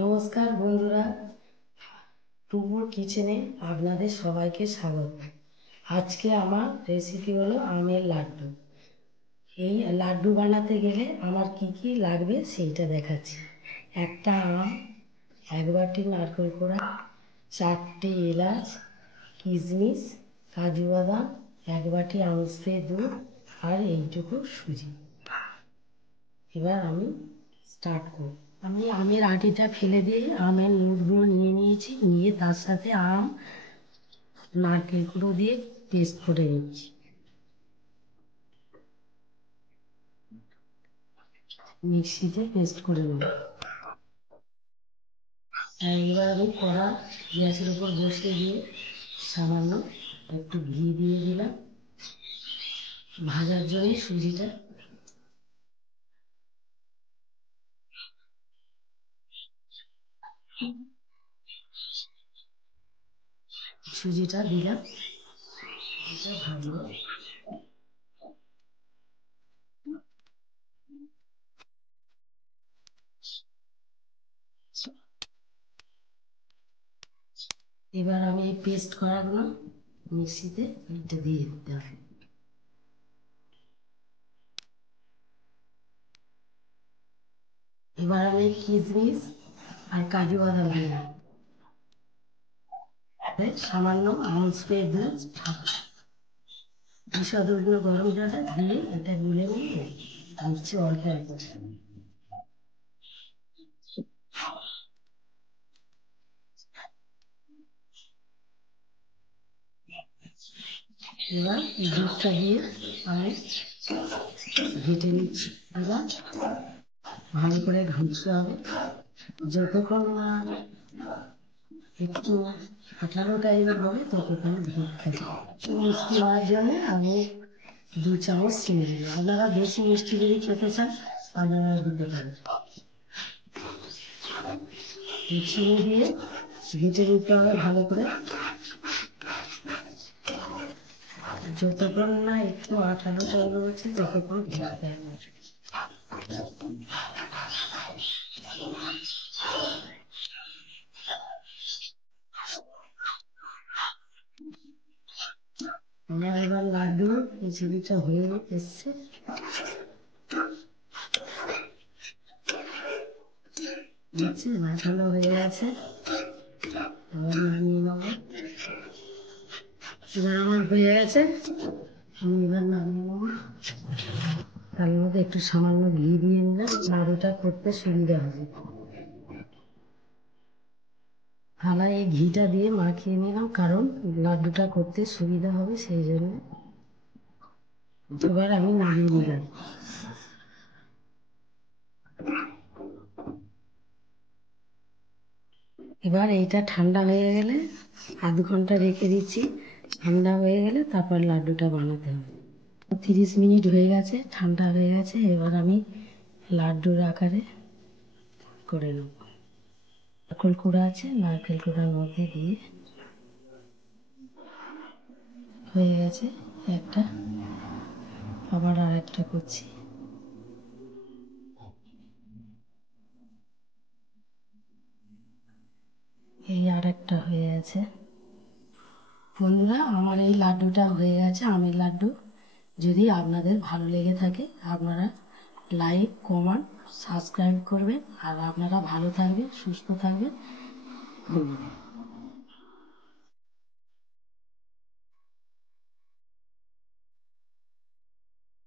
নমস্কার বন্ধুরা, টুকুর কিচেনে আপনাদের সবাইকে স্বাগত। আজকে আমার রেসিপি হলো আমের লাড্ডু। এই লাড্ডু বানাতে গেলে আমার কি কি লাগবে সেইটা দেখাচ্ছি। একটা আম, এক বাটি নারকেল কোড়া, 4টে এলাচ, কিশমিশ, কাজু বাদাম, এক বাটি আমসে দুধ আর এইটুকু সুজি। এবার আমি স্টার্ট করব। আমি আমের আটিটা ফেলে দিয়ে আমের নুটগুলো নিয়ে নিয়েছি, নিয়ে তার সাথে আম নারকেল গুঁড়ো দিয়ে পেস্ট করে নিচ্ছি। মিক্সিতে পেস্ট করে নেব। এবার আমি কড়া গ্যাসের উপর বসিয়ে দিয়ে সামান্য একটু ঘি দিয়ে দিলাম ভাজার জন্য সুজিটা। সুজিটা দিলাম, এটা ভাজবো। এবার আমি এই পেস্ট করাগুলো মিক্সিতে এটা দিয়ে দিতে হবে। এবার আমি কিশমিশ আর কাজু বাদাম দিলাম, সামান্য আউন্স পেয়ে দুধ, বিষাদগুলো গরম জলে দিয়ে এটা গুলে নিয়ে দিচ্ছি অল্প অল্প। এবার দুধটা দিয়ে আমি ঘেটে নিচ্ছি। এবার ভালো করে ঘুরতে হবে যতক্ষণ না একটু আঠালো টাইপের হবে ততক্ষণ দুধ খাচ্ছি। মিষ্টি হওয়ার জন্য আমি 2 চামচ চিনি দিই। আপনারা বেশি মিষ্টি যদি খেতে চান আপনারা দিতে পারেন। চিনি দিয়ে ঘেটে নিতে হবে ভালো করে, যতক্ষণ না একটু আঠালো টাইপের হচ্ছে ততক্ষণ ঘেটে হবে। আমার এবার লাড্ডু খিচুড়িটা হয়ে এসছে। দেখছি আঠালো হয়ে গেছে, আবার নামিয়ে নেবো। এবার আমার হয়ে গেছে, আমি এবার নামিয়ে নেবো। তার মধ্যে একটু সামান্য ঘি দিয়ে নিলাম, লাড্ডুটা করতে সুবিধা হবে। থালায় এই ঘিটা দিয়ে মাখিয়ে নিলাম, কারণ লাড্ডুটা করতে সুবিধা হবে সেই জন্য। এবার আমি নামিয়ে নিলাম। এবার এইটা ঠান্ডা হয়ে গেলে আধ ঘন্টা রেখে দিচ্ছি, ঠান্ডা হয়ে গেলে তারপর লাড্ডুটা বানাতে হবে। 30 মিনিট হয়ে গেছে, ঠান্ডা হয়ে গেছে। এবার আমি লাড্ডুর আকারে করে নেব। নারকেল কুড়া আছে, নারকেল কুড়ার মধ্যে দিয়ে হয়ে গেছে একটা, আবার আর একটা করছি। এই আর একটা হয়ে গেছে। বন্ধুরা, আমার এই লাড্ডুটা হয়ে গেছে, আমের লাড্ডু। যদি আপনাদের ভালো লেগে থাকে আপনারা লাইক, কমেন্ট, সাবস্ক্রাইব করবেন। আর আপনারা ভালো থাকবেন, সুস্থ থাকবেন। ধন্যবাদ।